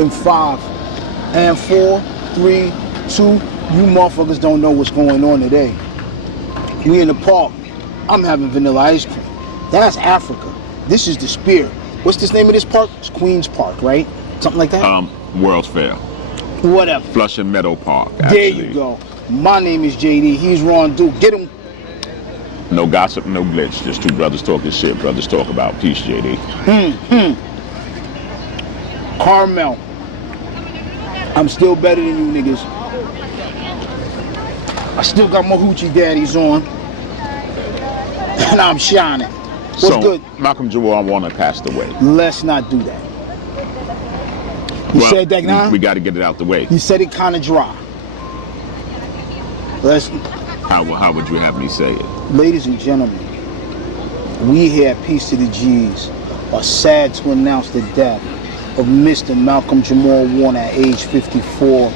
in 5 and 4, 3, 2. You motherfuckers don't know what's going on today. We in the park. I'm having vanilla ice cream. That's Africa. This is the spirit. What's this name of this park? It's Queens Park, right? Something like that? World's Fair. Whatever. Flushing Meadow Park, actually. There you go. My name is JD. He's Ron Duke. Get him. No gossip, no glitch. Just two brothers talking shit. Brothers talk about peace, JD. Carmel. I'm still better than you niggas. I still got my hoochie daddies on. And I'm shining. What's good? Malcolm Jamar Warner passed away. Let's not do that. You said that now? We got to get it out the way. You said it kind of dry. How would you have me say it? Ladies and gentlemen, we here at Peace to the G's are sad to announce the death of Mr. Malcolm Jamar Warner at age 54,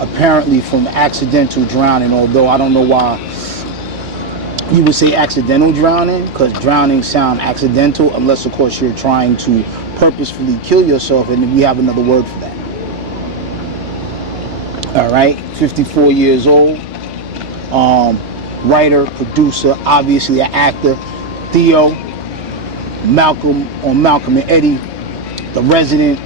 apparently from accidental drowning, although I don't know why you would say accidental drowning, because drowning sound accidental, unless of course you're trying to purposefully kill yourself, and we have another word for that. All right, 54 years old, writer, producer, obviously an actor. Theo, Malcolm on Malcolm and Eddie, The Resident,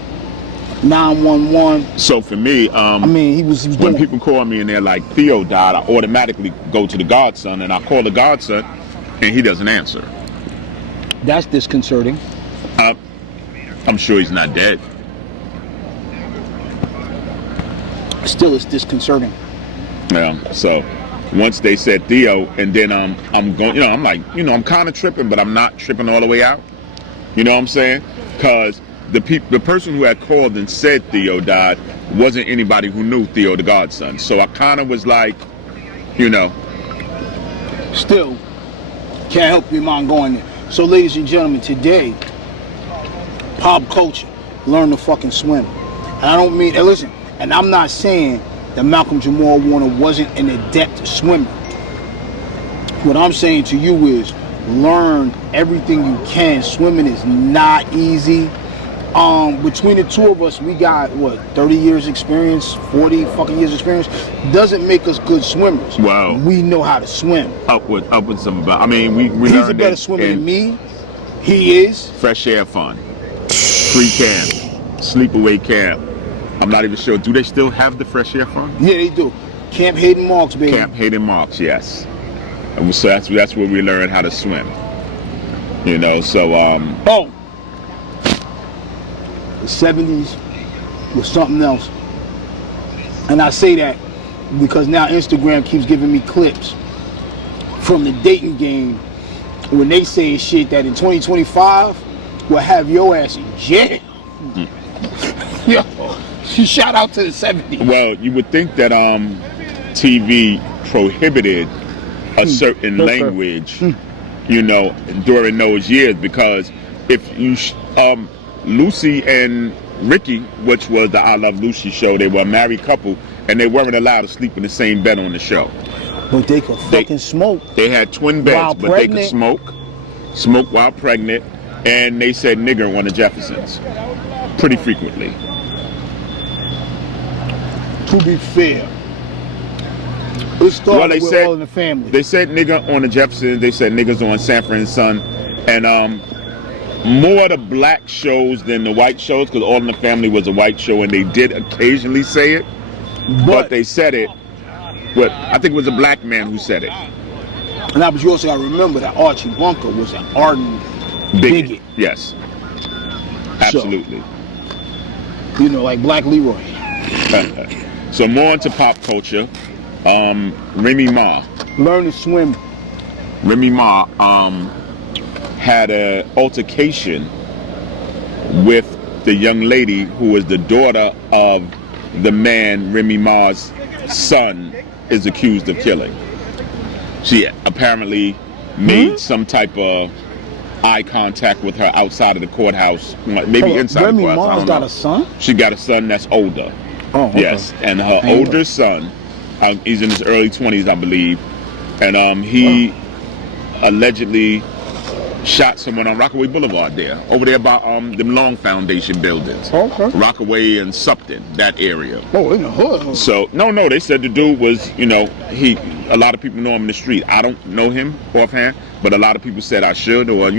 911. So for me, he was when people call me and they're like, Theo died, I automatically go to the godson, and I call the godson and he doesn't answer. That's disconcerting. I'm sure he's not dead. Still, it's disconcerting. Yeah. So once they said Theo, and then I'm going, I'm like, I'm kind of tripping, but I'm not tripping all the way out. You know what I'm saying? Because the person who had called and said Theo died wasn't anybody who knew Theo the godson. So I kind of was like, Still, can't help your mind going there. So, ladies and gentlemen, today, pop culture, learn to fucking swim. And I don't mean, and listen, and I'm not saying that Malcolm Jamar Warner wasn't an adept swimmer. What I'm saying to you is learn everything you can. Swimming is not easy. Between the two of us, we got 30 years experience, 40 fucking years experience. Doesn't make us good swimmers. Wow. We know how to swim. Upwards of about. We He's a better swimmer than me. He is. Fresh air fun. Free camp. Sleepaway camp. I'm not even sure. Do they still have the fresh air fund? Yeah, they do. Camp Hayden Marks, baby. Camp Hayden Marks, yes. And so that's where we learn how to swim. The 70s was something else. And I say that because now Instagram keeps giving me clips from the dating game when they say shit that in 2025 will have your ass in jail. Yo, shout out to the 70s. Well, you would think that TV prohibited a certain language, during those years, because if you Lucy and Ricky, which was the I Love Lucy show, they were a married couple, and they weren't allowed to sleep in the same bed on the show. But they could fucking smoke. They had twin beds, but they could smoke while pregnant, and they said nigger on the Jeffersons pretty frequently. To be fair, it started with All in the Family. They said nigger on the Jeffersons, they said niggers on Sanford and Son, and more the black shows than the white shows, because All in the Family was a white show, and they did occasionally say it, but they said it. But I think it was a black man who said it. And you also got to remember that Archie Bunker was an ardent bigot. Yes, absolutely. So, like Black Leroy. So more into pop culture. Remy Ma. Learn to swim. Remy Ma had an altercation with the young lady who was the daughter of the man Remy Ma's son is accused of killing. She apparently made some type of eye contact with her outside of the courthouse, maybe inside Remy the courthouse. Ma's got a son? She got a son that's older. Oh, okay. Yes, and her older son, he's in his early 20s, I believe, and he allegedly shot someone on Rockaway Boulevard there, over there by them Long Foundation buildings. Okay. Rockaway and Supton, that area. Oh, in the hood. So no, they said the dude was, a lot of people know him in the street. I don't know him offhand, but a lot of people said I should, or I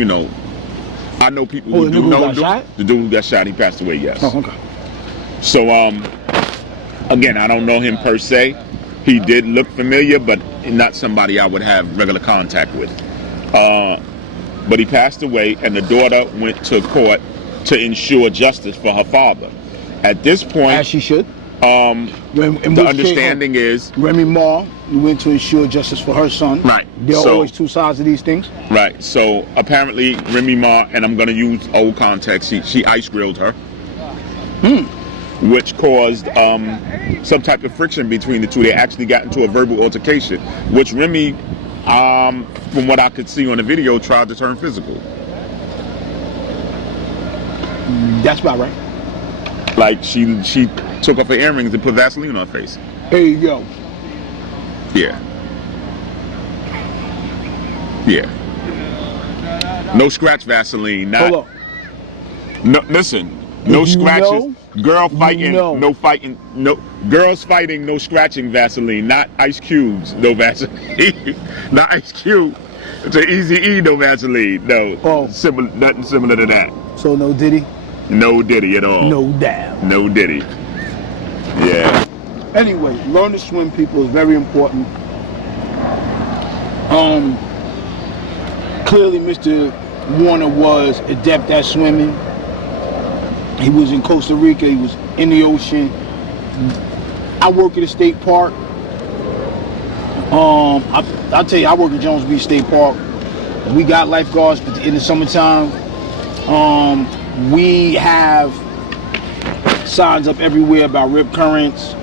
know people who do know the dude who got shot. He passed away. Yes. Oh, okay. So again, I don't know him per se. He did look familiar, but not somebody I would have regular contact with. But he passed away, and the daughter went to court to ensure justice for her father. At this point, as she should. The understanding is Remy Ma went to ensure justice for her son. Right. There are always two sides of these things. Right. So apparently Remy Ma, and I'm going to use old context, she ice grilled her, which caused some type of friction between the two. They actually got into a verbal altercation, which Remy, from what I could see on the video, tried to turn physical. That's about right. Like she took off her earrings and put Vaseline on her face. There you go. Yeah. No scratch Vaseline. Hold up. No, listen. No scratches. Girl fighting. No fighting. No girls fighting. No scratching Vaseline. Not Ice Cubes. No Vaseline. Not Ice Cube. It's an Easy E. No Vaseline. No. Oh. Nothing similar to that. So no Diddy. No Diddy at all. No doubt. No Diddy. Yeah. Anyway, learn to swim, people, is very important. Clearly, Mr. Warner was adept at swimming. He was in Costa Rica. He was in the ocean. I work at a state park. I'll tell you, I work at Jones Beach State Park. We got lifeguards, but in the summertime, we have signs up everywhere about rip currents,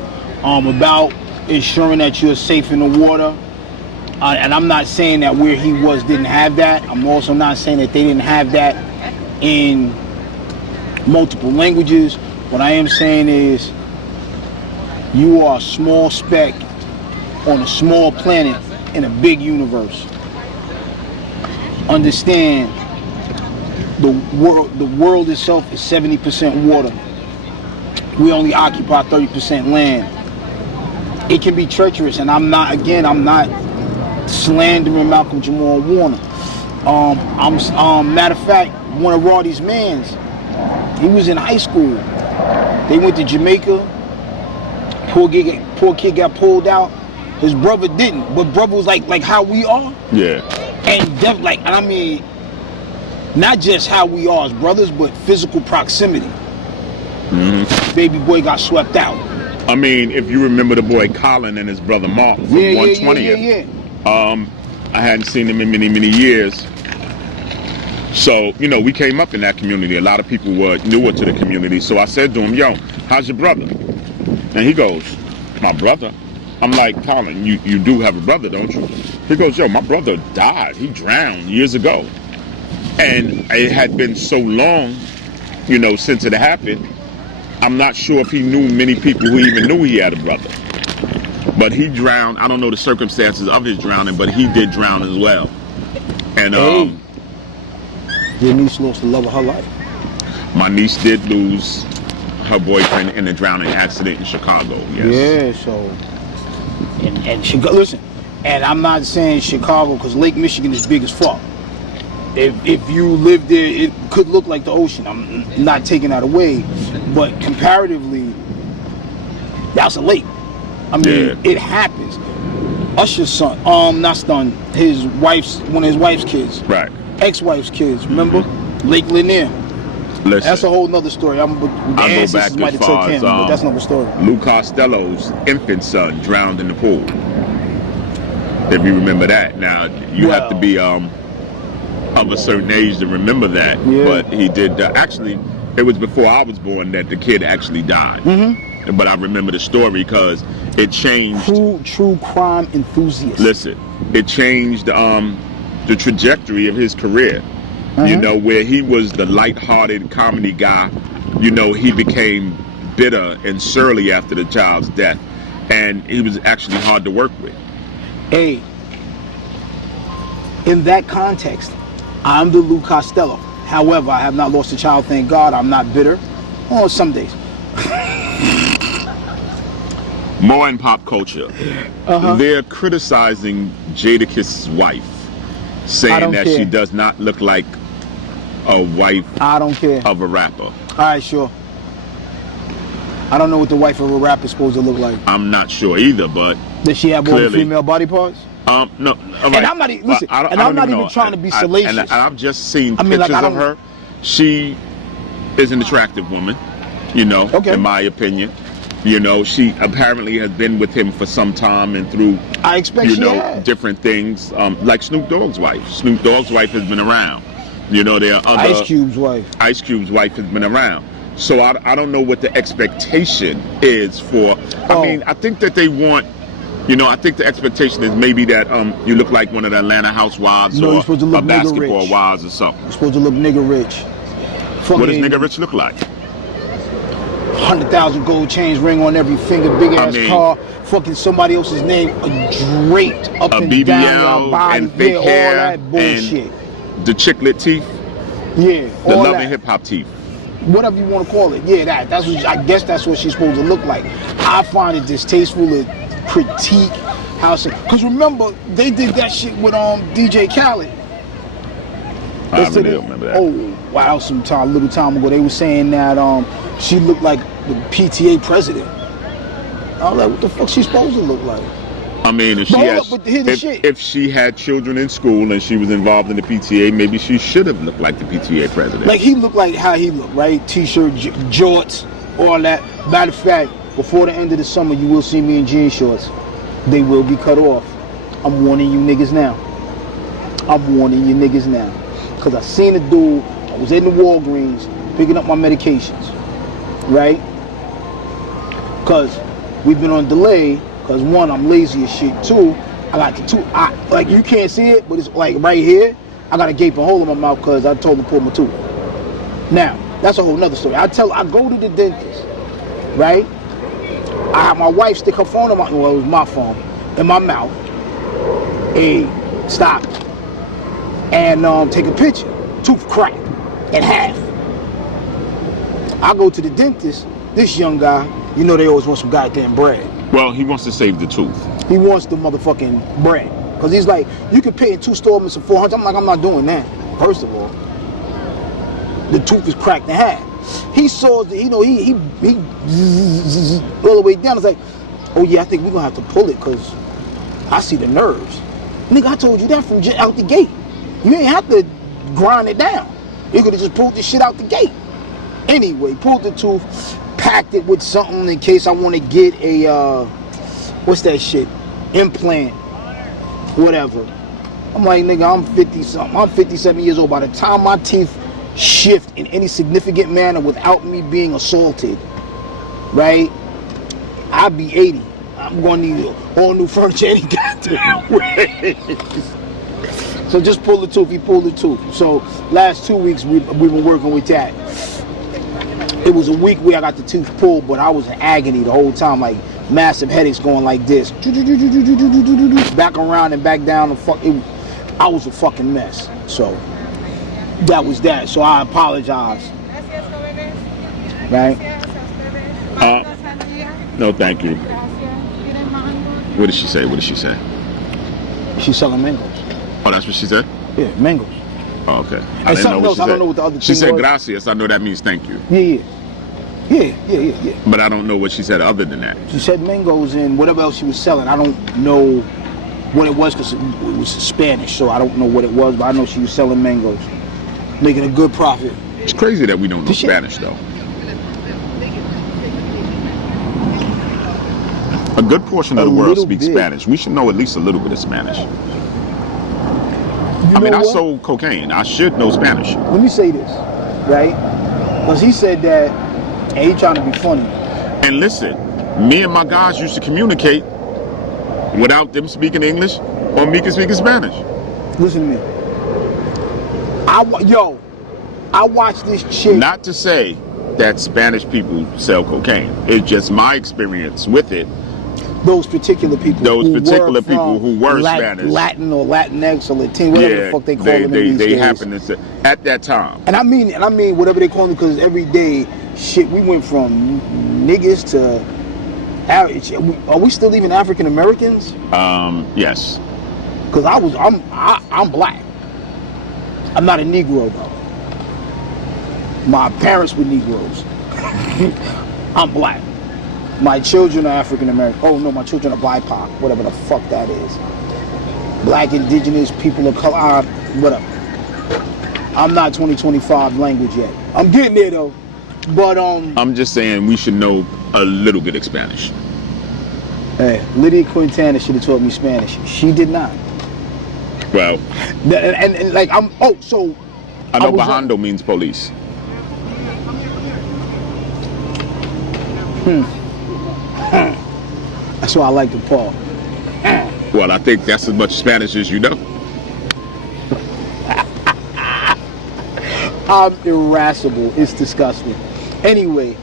about ensuring that you're safe in the water. And I'm not saying that where he was didn't have that. I'm also not saying that they didn't have that in multiple languages. What I am saying is you are a small speck on a small planet in a big universe. Understand, the world itself is 70% water. We only occupy 30% land. It can be treacherous, and I'm not slandering Malcolm Jamar Warner. Matter of fact, one of Roddy's mans, he was in high school. They went to Jamaica. Poor kid got pulled out. His brother didn't, but brother was like how we are. Yeah. And I mean, not just how we are as brothers, but physical proximity. Mm-hmm. Baby boy got swept out. I mean, if you remember the boy Colin and his brother Mark from 120th. I hadn't seen him in many, many years. So, we came up in that community. A lot of people were newer to the community. So I said to him, yo, how's your brother? And he goes, my brother? I'm like, Colin, you do have a brother, don't you? He goes, yo, my brother died. He drowned years ago. And it had been so long, since it happened. I'm not sure if he knew many people who even knew he had a brother. But he drowned. I don't know the circumstances of his drowning, but he did drown as well. And your niece lost the love of her life. My niece did lose her boyfriend in a drowning accident in Chicago. Yes. Yeah. So, and Chicago. Listen, and I'm not saying Chicago because Lake Michigan is big as fuck. If you live there, it could look like the ocean. I'm not taking that away, but comparatively, that's a lake. I mean, It happens. Usher's son, one of his wife's kids. Right. Ex-wife's kids, remember? Lake Lanier. Listen, that's a whole nother story. I'll go back as far as but that's another story. Lou Costello's infant son drowned in the pool. If you remember that. Now, you have to be of a certain age to remember that. Yeah. But he did, actually, it was before I was born that the kid actually died. Mm-hmm. But I remember the story because it changed. True crime enthusiast. Listen, it changed the trajectory of his career. Where he was the light-hearted comedy guy, he became bitter and surly after the child's death. And he was actually hard to work with. Hey, in that context, I'm the Lou Costello. However, I have not lost a child, thank God. I'm not bitter. Oh, some days. More in pop culture. They're criticizing Jadakiss' wife, saying that she does not look like a wife I don't care. of a rapper. All right, sure. I don't know what the wife of a rapper is supposed to look like. I'm not sure either, but does she have all the female body parts? No. All right. And I'm not even listen. Well, I'm not even trying to be salacious. And I've just seen pictures of her. She is an attractive woman, you know, in my opinion. You know, she apparently has been with him for some time and through, different things. Like Snoop Dogg's wife. Snoop Dogg's wife has been around. You know, there are other... Ice Cube's wife. Ice Cube's wife has been around. So I don't know what the expectation is for... I mean, I think that they want... You know, I think the expectation is maybe that you look like one of the Atlanta housewives or a basketball wives or something. You're supposed to look nigga rich. What does nigga rich look like? 100,000 gold chains, ring on every finger, big ass car, fucking somebody else's name draped up and BBL down your body, and fake hair, all that bullshit. And the chicklet teeth, the Love and Hip Hop teeth, whatever you want to call it. Yeah, that's what I guess that's what she's supposed to look like. I find it distasteful to critique how, because remember they did that shit with DJ Khaled. I really don't remember that. Oh wow, some time, a little time ago, they were saying that she looked like the PTA president. I was like, what the fuck she supposed to look like? I mean, if she had children in school and she was involved in the PTA, maybe she should have looked like the PTA president. Like he looked like how he looked, right? T-shirt, jorts, all that. Matter of fact, before the end of the summer, you will see me in jean shorts. They will be cut off. I'm warning you niggas now. I'm warning you niggas now. Because I seen a dude, I was in the Walgreens picking up my medications, right? Because we've been on delay, because one, I'm lazy as shit. Two, I got the tooth. Like you can't see it, but it's like right here. I got a gaping hole in my mouth because I told him to pull my tooth. Now, that's a whole nother story. I go to the dentist, right? I have my wife stick her phone in it was my phone, in my mouth. Hey, stop. And take a picture. Tooth cracked in half. I go to the dentist. This young guy, you know they always want some goddamn bread. Well, he wants to save the tooth. He wants the motherfucking bread. Because he's like, you can pay in 2 installments of $400. I'm like, I'm not doing that. First of all, the tooth is cracked in half. He saw, he all the way down. It's like, oh yeah, I think we're going to have to pull it because I see the nerves. Nigga, I told you that from out the gate. You ain't have to grind it down. You could have just pulled this shit out the gate. Anyway, pulled the tooth, packed it with something in case I want to get a, what's that shit? Implant. Whatever. I'm like, nigga, I'm 50-something. I'm 57 years old. By the time my teeth shift in any significant manner without me being assaulted, right? I'll be 80. I'm going to need all new furniture any goddamn way. So just pull the tooth. He pulled the tooth. So last 2 weeks we've been working with that. It was a week where I got the tooth pulled, but I was in agony the whole time, like massive headaches going like this, back around and back down. I was a fucking mess. So that was that. So I apologize. Right? No, thank you. What did she say? What did she say? She's selling mangoes. Oh, that's what she said? Yeah, mangoes. Oh, okay. I didn't know what she said. I don't know what the other thing She said was. gracias. I know that means thank you. Yeah. But I don't know what she said other than that. She said mangoes and whatever else she was selling. I don't know what it was because it was Spanish, so I don't know what it was, but I know she was selling mangoes, making a good profit. It's crazy that we don't know Spanish, though. A good portion of the world speaks Spanish. We should know at least a little bit of Spanish. I sold cocaine. I should know Spanish. Let me say this, right? Because he said that, and he trying to be funny. And listen, me and my guys used to communicate without them speaking English or me speaking Spanish. Listen to me. I watched this chick. Not to say that Spanish people sell cocaine. It's just my experience with it. those particular people. Those who particular were people from who were Spanish. Latin or Latinx or Latino, whatever the fuck they call them these they days. happened to say at that time. And I mean whatever they call them, because every day, shit, we went from niggas to. Are we still even African Americans? Yes. Because I'm black. I'm not a Negro though. My parents were Negroes. I'm black. My children are African American. Oh no, my children are BIPOC, whatever the fuck that is. Black, indigenous, people of color, whatever. I'm not 2025 language yet. I'm getting there though. But I'm just saying we should know a little bit of Spanish. Hey, Lydia Quintana should have taught me Spanish. She did not. Well, and like I know bajando means police. That's why I like the Paul. Well, I think that's as much Spanish as you know. I'm irascible. It's disgusting. Anyway,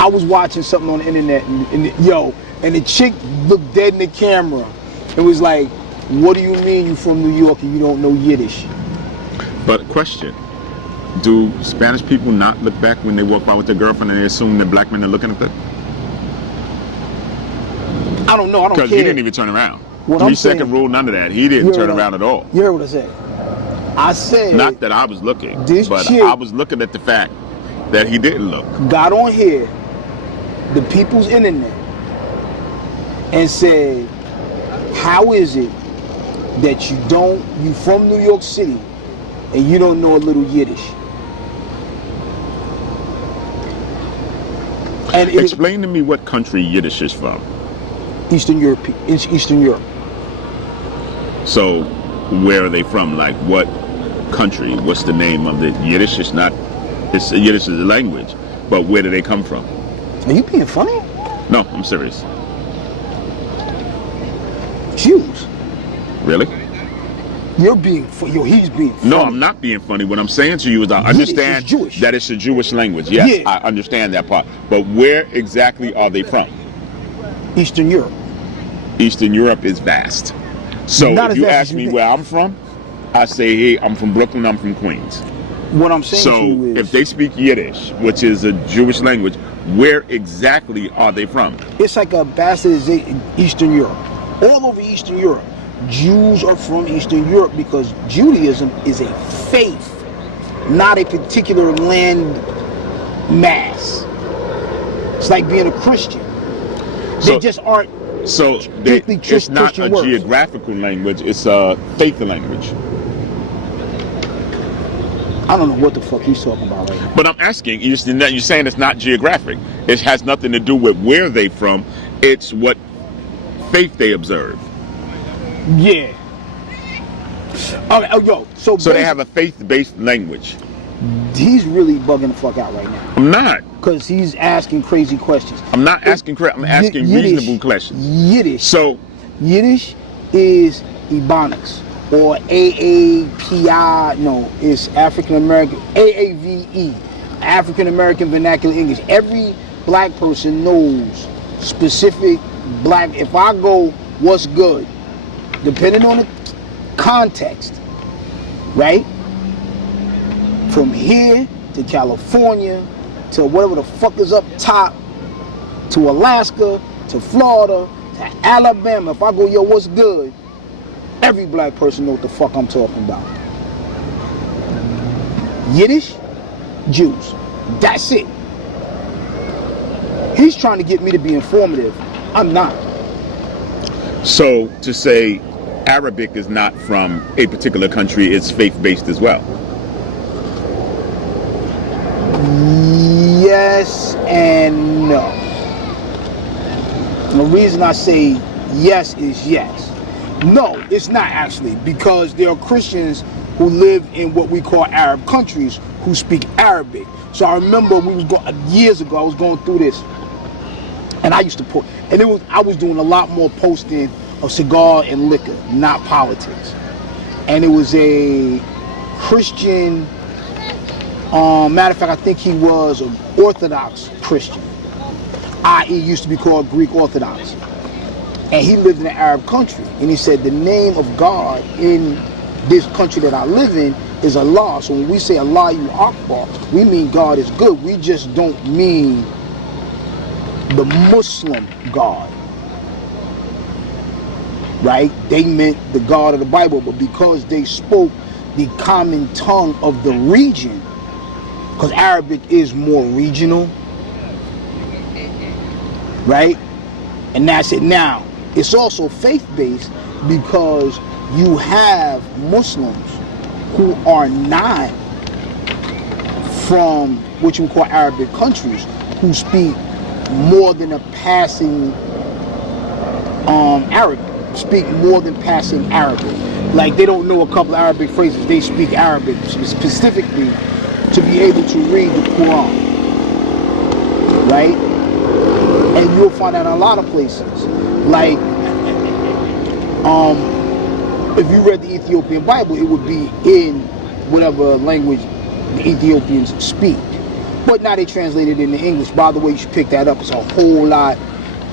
I was watching something on the internet, and the chick looked dead in the camera. It was like, "What do you mean you from New York and you don't know Yiddish?" But question: do Spanish people not look back when they walk by with their girlfriend and they assume that black men are looking at them? I don't know. I don't care. Because he didn't even turn around. What 3 I'm second saying, rule, none of that. He didn't turn around at all. You heard what I said? I said, not that I was looking, but chick I was looking at the fact that he didn't look. Got on here, the people's internet, and said, how is it that you from New York City and you don't know a little Yiddish? And explain to me what country Yiddish is from. Eastern Europe. Eastern Europe. So, where are they from? Like, what country? What's the name of the Yiddish? Yiddish is a language, but where do they come from? Are you being funny? No, I'm serious. Jews. Really? You're being he's being funny. No, I'm not being funny. What I'm saying to you is I understand that it's a Jewish language. Yes, yeah. I understand that part. But where exactly are they from? Eastern Europe. Eastern Europe is vast. So if you ask me where I'm from, I say, hey, I'm from Brooklyn, I'm from Queens. What I'm saying to you is, if they speak Yiddish, which is a Jewish language, where exactly are they from? It's like a bastardization Eastern Europe. All over Eastern Europe. Jews are from Eastern Europe because Judaism is a faith, not a particular land mass. It's like being a Christian. They just aren't. So it's not a geographical language, it's a faith language. I don't know what the fuck he's talking about right now. But I'm asking, you're saying it's not geographic. It has nothing to do with where they from. It's what faith they observe. Yeah. So they have a faith-based language. He's really bugging the fuck out right now. I'm not. Because he's asking crazy questions. I'm not asking I'm asking Yiddish, reasonable questions. Yiddish. So Yiddish is Ebonics or AAPI. No, it's African American AAVE, African American Vernacular English. Every black person knows specific black. If I go, what's good? Depending on the context, right? From here to California to whatever the fuck is up top, to Alaska, to Florida, to Alabama. If I go, yo, what's good? Every black person knows what the fuck I'm talking about. Yiddish, Jews. That's it. He's trying to get me to be informative. I'm not. So to say Arabic is not from a particular country, it's faith-based as well. Yes and no. The reason I say yes is yes. No, it's not actually, because there are Christians who live in what we call Arab countries who speak Arabic. So I remember years ago, I was going through this, and I used to put, and I was doing a lot more posting of cigar and liquor, not politics. And it was a Christian, matter of fact, I think he was an Orthodox Christian. i.e. used to be called Greek Orthodox. And he lived in an Arab country. And he said the name of God in this country that I live in is Allah. So when we say Allahu Akbar, we mean God is good. We just don't mean the Muslim God. Right? They meant the God of the Bible, but because they spoke the common tongue of the region, because Arabic is more regional, right? And that's it. Now, it's also faith-based because you have Muslims who are not from what you would call Arabic countries who speak more than a passing Arabic. Speak more than passing Arabic. Like they don't know a couple of Arabic phrases. They speak Arabic specifically to be able to read the Quran. Right? And you'll find that in a lot of places. Like, if you read the Ethiopian Bible, it would be in whatever language the Ethiopians speak. But now they translate it into English. By the way, you should pick that up. It's a whole lot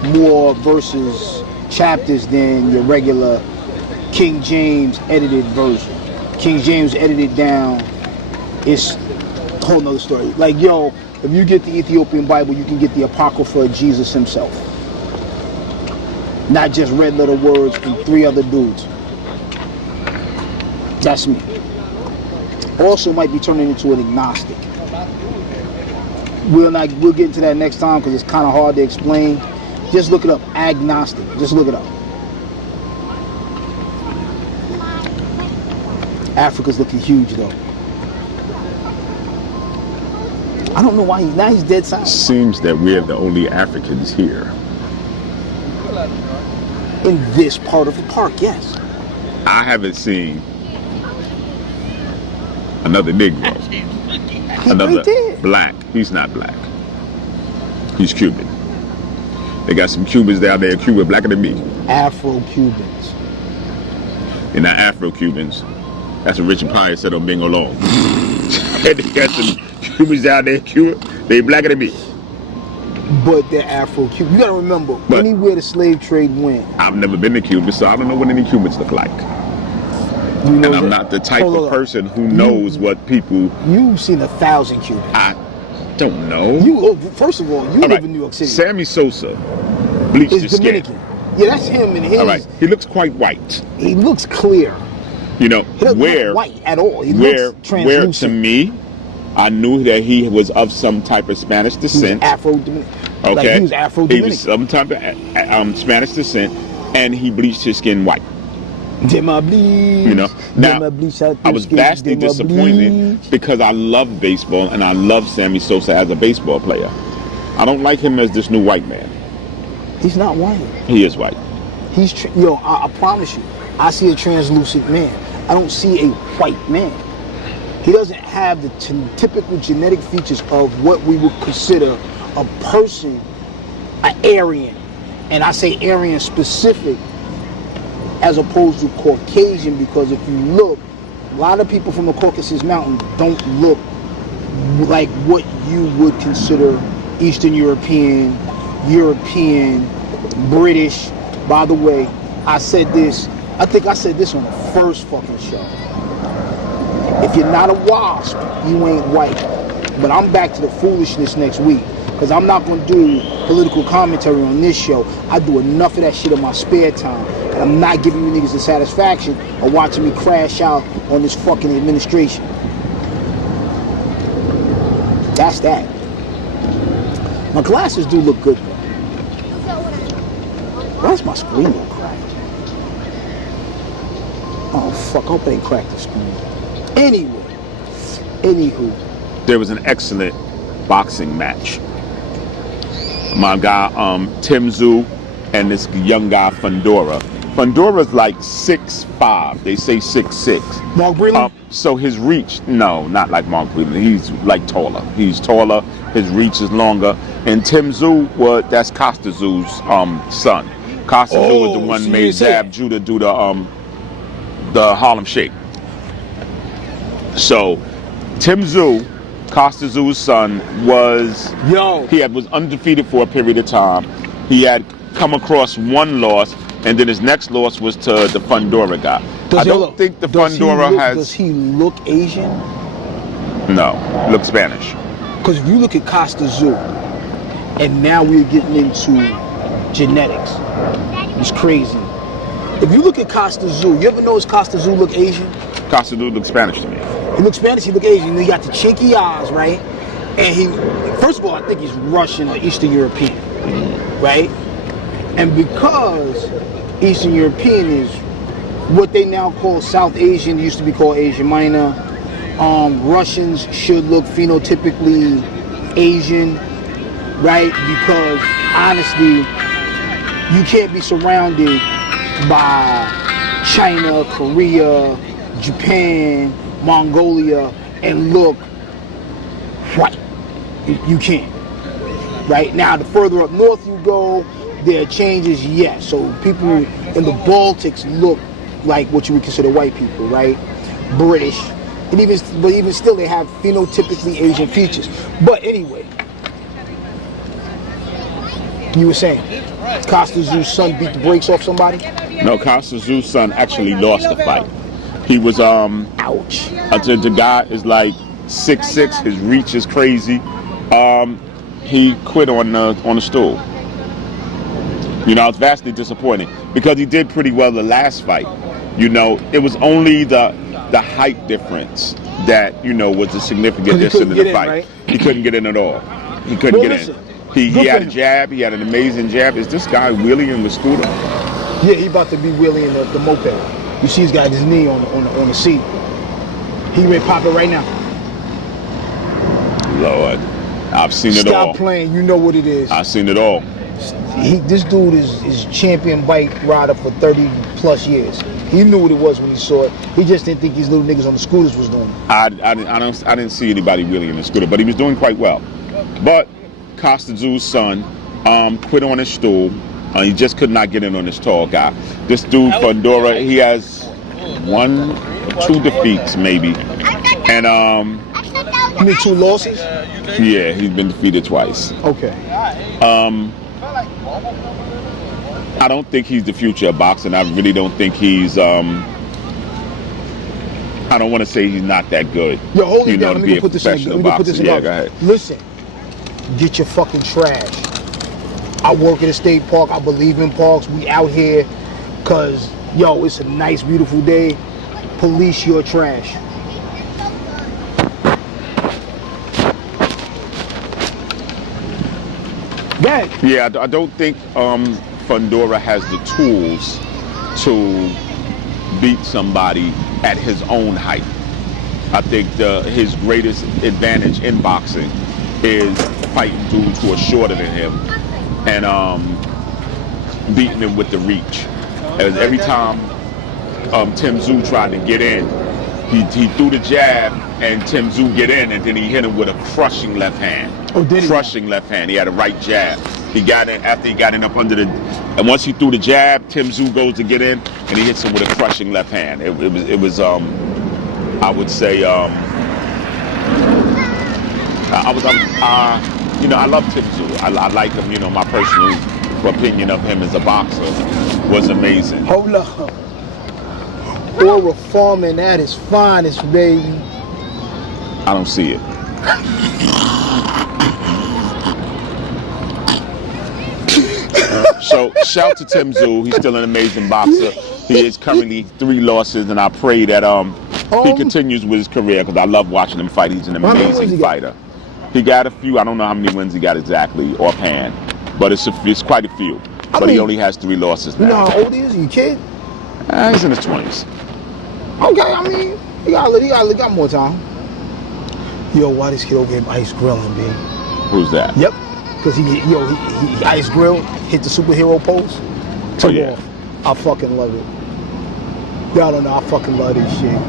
more verses, chapters than your regular King James edited version. King James edited down, it's a whole nother story. Like, yo, if you get the Ethiopian Bible, you can get the Apocrypha of Jesus himself. Not just red letter words and 3 other dudes. That's me. Also might be turning into an agnostic. We'll get into that next time because it's kind of hard to explain. Just look it up, agnostic. Just look it up. Africa's looking huge though. I don't know why now he's dead silent. Seems that we're the only Africans here. In this part of the park, yes. I haven't seen another Negro. Another black. He's not black. He's Cuban. They got some Cubans down there in Cuba blacker than me. Afro-Cubans. They're not Afro-Cubans. That's what Richard Pryor said on Bingo Long. And they got some Cubans down there in Cuba. They blacker than me. But they're Afro-Cuban. You gotta remember, anywhere the slave trade went. I've never been to Cuba, so I don't know what any Cubans look like. You know, and I'm not the type of person who knows what people... You've seen 1,000 Cubans. I don't know. First of all, you live in New York City. Sammy Sosa bleached his Dominican. skin. Yeah, that's him and his. All right, he looks quite white. He looks clear. You know, he doesn't look white at all. He looks translucent. Where to me, I knew that he was of some type of Spanish descent. He was Afro-Dominican. Okay, like he was Afro-Dominican. He was some type of Spanish descent, and he bleached his skin white. You know, now I was vastly disappointed because I love baseball and I love Sammy Sosa as a baseball player. I don't like him as this new white man. He's not white. He is white. He's I promise you, I see a translucent man. I don't see a white man. He doesn't have the typical genetic features of what we would consider a person, an Aryan. And I say Aryan specific as opposed to Caucasian, because if you look, a lot of people from the Caucasus Mountain don't look like what you would consider Eastern European, British. By the way, I think I said this on the first fucking show. If you're not a wasp, you ain't white. But I'm back to the foolishness next week, because I'm not going to do political commentary on this show. I do enough of that shit in my spare time. And I'm not giving you niggas the satisfaction of watching me crash out on this fucking administration. That's that. My glasses do look good though. Why's my screen all cracked? Oh fuck, I hope I ain't cracked the screen. Anywho. There was an excellent boxing match. My guy, Tim Tszyu, and this young guy, Fundora. Fundora's like 6'5". They say 6'6". Mark Breland? So his reach, no, not like Mark Breland. He's like taller. He's taller. His reach is longer. And Tim Tszyu, that's Costa Tszyu's son. Costa Tszyu was the one who made Zab Judah do the Harlem Shake. So Tim Tszyu Costa Zou's son was was undefeated for a period of time. He had come across one loss, and then his next loss was to the Fundora guy. I don't think the Fundora has. Does he look Asian? No, look Spanish. Because if you look at Costa Zou, and now we're getting into genetics, it's crazy. If you look at Costa Zou, you ever notice Costa Zou look Asian? Costa Zou looks Spanish to me. He looks Spanish, he look Asian. You know, he got the cheeky eyes, right? And he, first of all, I think he's Russian or Eastern European, right? And because Eastern European is what they now call South Asian, used to be called Asia Minor, Russians should look phenotypically Asian, right? Because honestly, you can't be surrounded by China, Korea, Japan, Mongolia, and look white. You can't. Right? Now, the further up north you go, there are changes, yes. So people in the Baltics look like what you would consider white people, right? British. And even still, they have phenotypically Asian features. But anyway, you were saying, Costa Zou's son beat the brakes off somebody? No, Costa Zou's son actually lost the fight. He was ouch. The guy is like 6'6", his reach is crazy. He quit on the stool. You know, it's vastly disappointing because he did pretty well the last fight. You know, it was only the height difference that, you know, was a significant distance in the fight. Right? He couldn't get in at all. He couldn't get in. He had a jab. He had an amazing jab. Is this guy wheeling the scooter? Yeah, he about to be wheeling the moped. You see he's got his knee on the seat. He ready to pop it right now. Lord, I've seen it all. Stop playing. You know what it is. I've seen it all. This dude is champion bike rider for 30 plus years. He knew what it was when he saw it. He just didn't think these little niggas on the scooters was doing it. I didn't see anybody really in the scooter, but he was doing quite well. But Costa Zou's son quit on his stool. He just could not get in on this tall guy. This dude Fundora, he has 1-2 defeats maybe, and you mean 2 losses? Yeah, he's been defeated twice. Okay. I don't think he's the future of boxing. I really don't think he's. I don't want to say he's not that good. Yo, hold it down. Let me put this in. Go ahead. Listen, get your fucking trash. I work at a state park. I believe in parks. We out here because, yo, it's a nice, beautiful day. Police your trash. That. Yeah, I don't think Fundora has the tools to beat somebody at his own height. I think his greatest advantage in boxing is fighting dudes who are shorter than him and beating him with the reach. As every time Tim Tszyu tried to get in, he threw the jab and Tim Tszyu get in, and then he hit him with a crushing left hand. Oh, did he? Crushing left hand. He had a right jab. He got in after he got in up under the, and once he threw the jab, Tim Tszyu goes to get in, and he hits him with a crushing left hand. It was I would say you know, I love Tim Tszyu. I like him. You know, my personal opinion of him as a boxer was amazing. Hold up. Oral farming at its finest, baby. I don't see it. So shout to Tim Tszyu. He's still an amazing boxer. He is currently 3 losses, and I pray that he continues with his career because I love watching him fight. He's an amazing fighter. He got a few. I don't know how many wins he got exactly offhand, but it's quite a few. But he only has 3 losses now. You know how old he is? He a kid? He's in his 20s. Okay, I mean, he got more time. Yo, why this kid over here ice grilling, B? Who's that? Yep, because he ice grill, hit the superhero pose. Oh yeah. I fucking love it. Y'all don't know, I fucking love this shit.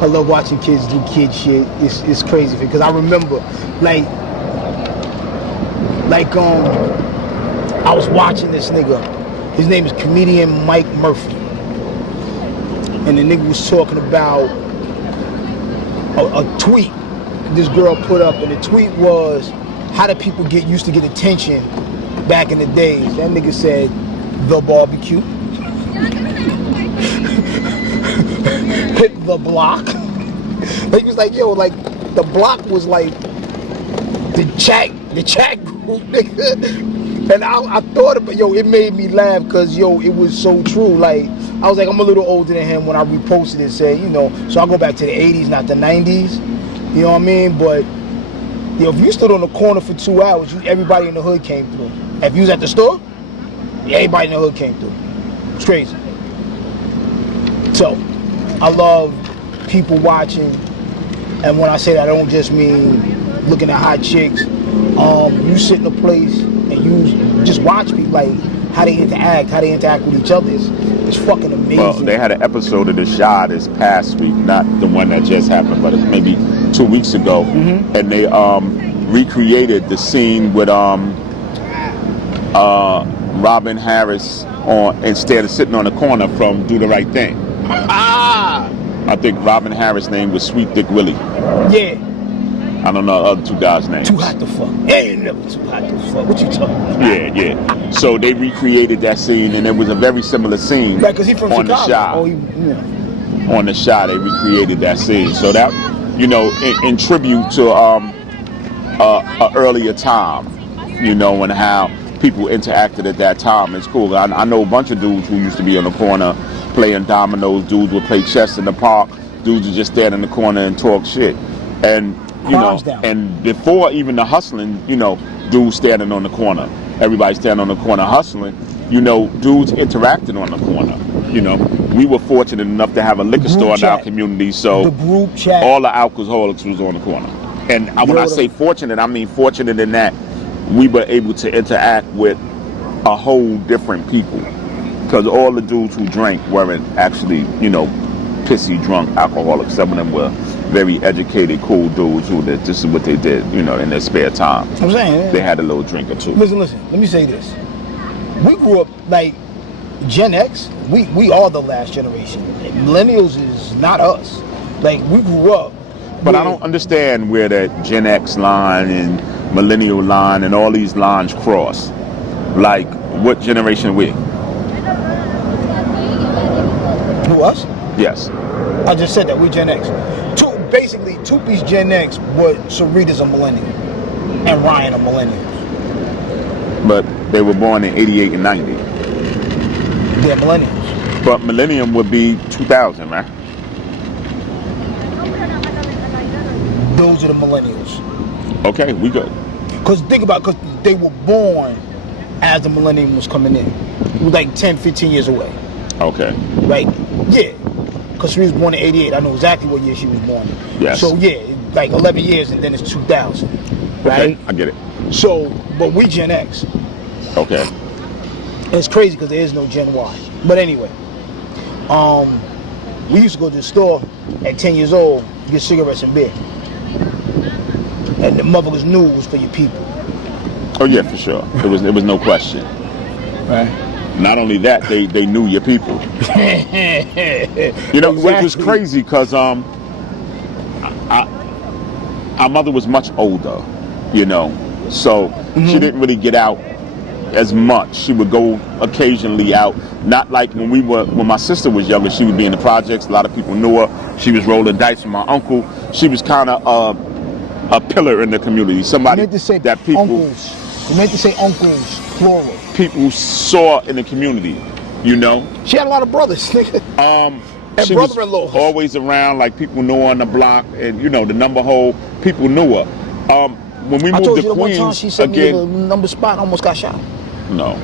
I love watching kids do kid shit. It's crazy because I remember, like I was watching this nigga. His name is comedian Mike Murphy. And the nigga was talking about a tweet this girl put up, and the tweet was, how did people used to get attention back in the days? That nigga said, the barbecue. Hit the block. He was like, yo, like, the block was like the chat group, nigga. And I thought about, yo, it made me laugh because, yo, it was so true. Like, I was like, I'm a little older than him when I reposted it, said, you know, so I go back to the 80s, not the 90s. You know what I mean? But, yo, if you stood on the corner for 2 hours, everybody in the hood came through. If you was at the store, everybody in the hood came through. It's crazy. So, I love people watching. And when I say that, I don't just mean looking at hot chicks. You sit in a place and you just watch people, like how they interact with each other. It's fucking amazing. Well, they had an episode of The Chi this past week, not the one that just happened, but maybe 2 weeks ago, and they recreated the scene with Robin Harris instead of sitting on the corner from Do the Right Thing. I think Robin Harris' name was Sweet Dick Willie. Yeah. I don't know the other two guys' names. Too hot to fuck. Ain't never too hot to fuck. What you talking about? Yeah. So they recreated that scene, and it was a very similar scene. Right, because he's from on Chicago. The Chi. On The Chi, they recreated that scene. So that, you know, in tribute to a earlier time, you know, and how people interacted at that time. It's cool. I know a bunch of dudes who used to be on the corner playing dominoes. Dudes would play chess in the park. Dudes would just stand in the corner and talk shit. And you know, and before even the hustling, you know, dudes standing on the corner, everybody standing on the corner hustling, you know, dudes interacted on the corner. You know, we were fortunate enough to have a liquor store in our community, so the group chat, all the alcoholics was on the corner. And when I say fortunate, I mean fortunate in that we were able to interact with a whole different people, because all the dudes who drank weren't actually, you know, pissy drunk alcoholics. Some of them were very educated, cool dudes who this is what they did, you know, in their spare time. I'm saying they had a little drink or two. Listen. Let me say this: we grew up like Gen X. We are the last generation. Millennials is not us. Like we grew up. But I don't understand where that Gen X line and millennial line and all these lines cross. Like, what generation are we? Who, us? Yes. I just said that, we Gen X. Basically, Tupi's Gen X, but Sarita's a millennial. And Ryan a millennial. But they were born in 88 and 90. They're millennials. But millennium would be 2000, right? Those are the millennials. Okay, we good. Because think about it, because they were born as the millennium was coming in. It was like 10, 15 years away. Okay. Right? Yeah. Because she was born in 88. I know exactly what year she was born in. Yes. So, yeah, like 11 years and then it's 2000. Right? Okay, I get it. So, but we Gen X. Okay. And it's crazy because there is no Gen Y. But anyway, we used to go to the store at 10 years old, get cigarettes and beer. And the motherfuckers knew it was for your people. Oh yeah, for sure. It was no question. Right. Not only that, they knew your people. You know, exactly. It was crazy because our mother was much older, you know, so she didn't really get out as much. She would go occasionally out, not like when my sister was younger. She would be in the projects. A lot of people knew her. She was rolling dice with my uncle. She was kind of a pillar in the community. Somebody you meant to say that people uncles. You meant to say uncles, plural. People saw in the community, you know. She had a lot of brothers, nigga. And she brother-in-law was always around, like people knew her on the block, and you know the number hole. People knew her. When we moved to Queens, one time she sent me to the number spot and almost got shot. No.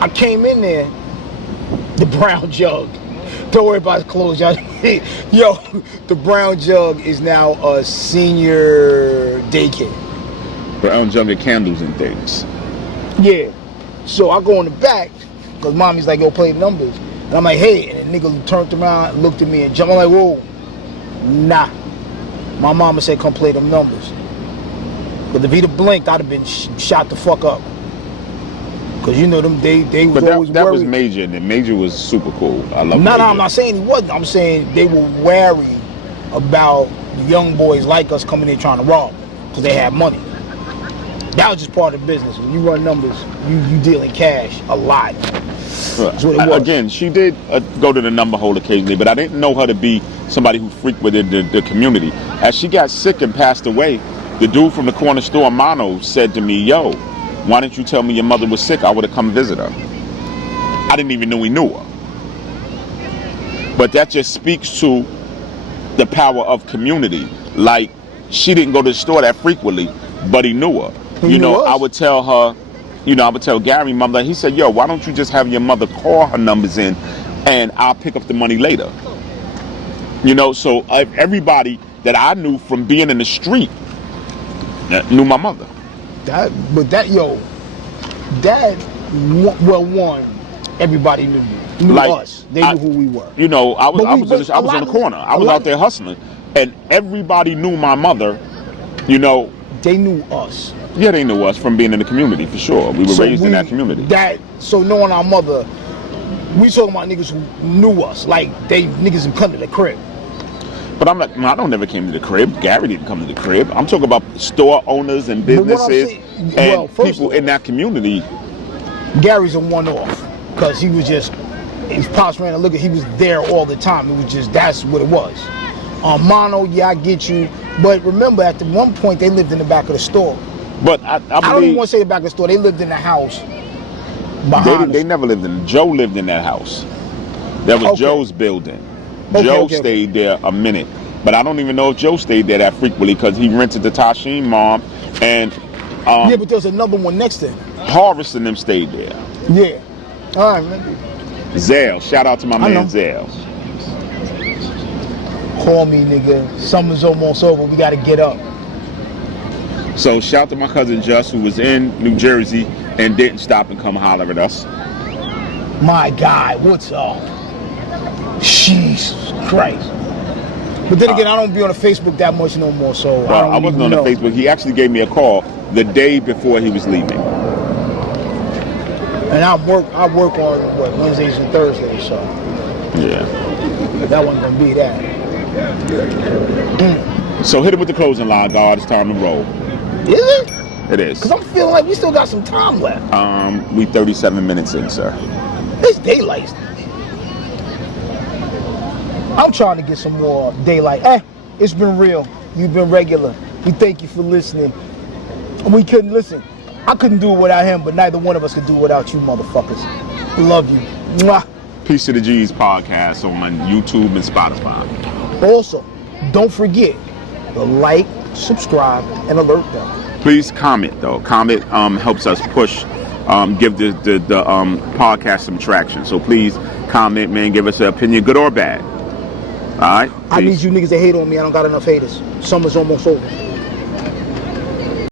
I came in there, the brown jug. Don't worry about his clothes, y'all. Yo, the brown jug is now a senior daycare. Brown jug of candles and things. Yeah. So I go in the back, because mommy's like, yo, play numbers. And I'm like, hey, and the nigga turned around, looked at me, and jumped. I'm like, whoa, nah. My mama said, come play them numbers. But if he'd have blinked, I'd have been shot the fuck up. Cause you know them, they was But always that worried. was Major, and Major was super cool. I love No, Major. I'm not saying he wasn't. I'm saying they were wary about the young boys like us coming in trying to rob because they had money. That was just part of the business. When you run numbers, you deal in cash a lot. That's what it was. Again, she did go to the number hole occasionally, but I didn't know her to be somebody who frequented the community. As she got sick and passed away, the dude from the corner store, Mono, said to me, "Yo, why didn't you tell me your mother was sick? I would have come visit her." I didn't even know he knew her. But that just speaks to the power of community. Like, she didn't go to the store that frequently, but he knew her. He knew us. I would tell her, I would tell Gary, mother, he said, "Yo, why don't you just have your mother call her numbers in and I'll pick up the money later?" So everybody that I knew from being in the street knew my mother. One, everybody knew you. Knew us. They knew who we were. I was on the corner. I was out there hustling. And everybody knew my mother, They knew us. Yeah, they knew us from being in the community, for sure. We were raised in that community. So knowing our mother, we talking about niggas who knew us. Like, niggas who come to the crib. But I'm like, I don't never came to the crib. Gary didn't come to the crib. I'm talking about store owners and businesses and people in that community. Gary's a one-off because he was just, his pops ran a look at, he was there all the time. It was just, that's what it was. Mono, yeah, I get you. But remember, at one point, they lived in the back of the store. But I don't even want to say the back of the store. They lived in the house behind They never lived in, Joe lived in that house. That was Joe's building. Joe stayed there a minute. But I don't even know if Joe stayed there that frequently because he rented the Tashin mom and yeah, but there's another one next to him. Harvest and them stayed there. Yeah. All right, man. Zell. Shout out to my man Zell. Call me, nigga. Summer's almost over. We got to get up. So shout out to my cousin Just, who was in New Jersey and didn't stop and come holler at us. My guy, what's up? Jesus Christ. But then again, I don't be on the Facebook that much no more, so I wasn't on the Facebook. He actually gave me a call the day before he was leaving. And I work on Wednesdays and Thursdays, so yeah, that wasn't gonna be that. So hit it with the closing line, God. It's time to roll. Is it? It is. Cause I'm feeling like we still got some time left. We 37 minutes in, sir. It's daylight. I'm trying to get some more daylight. It's been real. You've been regular. We thank you for listening. We couldn't listen. I couldn't do it without him, but neither one of us could do it without you, motherfuckers. We love you. Mwah. Peace to the G's podcast on YouTube and Spotify. Also, don't forget to like, subscribe, and alert them. Please comment though. Comment helps us push, give the podcast some traction. So please comment, man. Give us an opinion, good or bad. All right. I need you niggas to hate on me. I don't got enough haters. Summer's almost over.